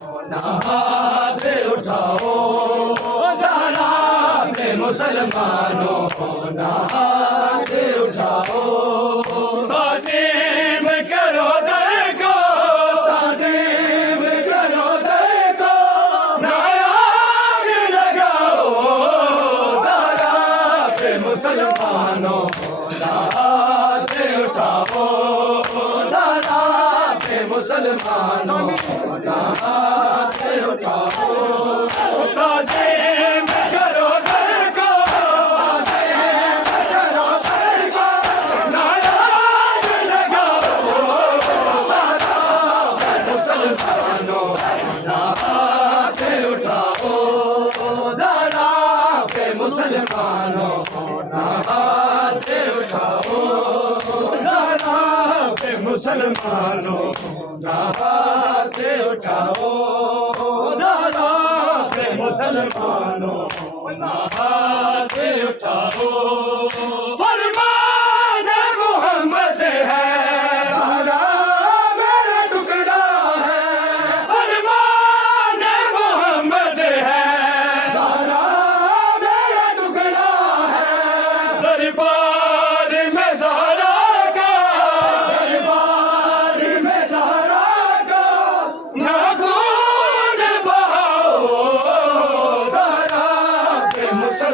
نماز اٹھاؤ جانا کے مسلمانوں نماز اٹھاؤ۔ تعظیم کرو در کو، تعظیم کرو در کو۔ نعرہ لگاؤ جانا مسلمانوں نماز اٹھاؤ۔ جانا کے مسلمانوں نماز मुसलमानों हाथ उठाओ जरा के मुसलमानों हाथ उठाओ जरा के मुसलमानों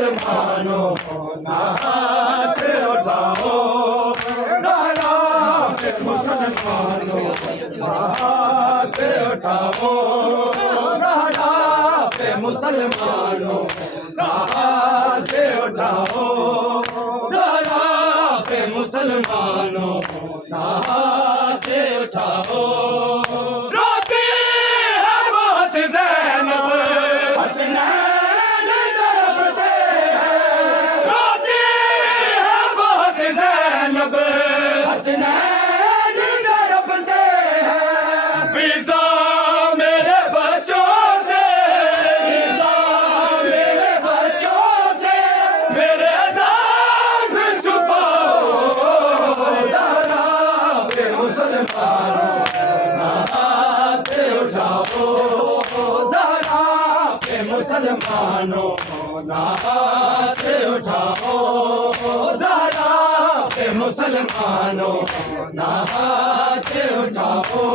মুসলমানো নাচ ওঠাও নারাজ মুসলমানো নাচ ওঠাও নারাজ মুসলমানো নাচ ওঠাও নারাজ মুসলমানো নাচ ওঠাও मुसलमानों हाथ उठाओ जरा के मुसलमानों हाथ उठाओ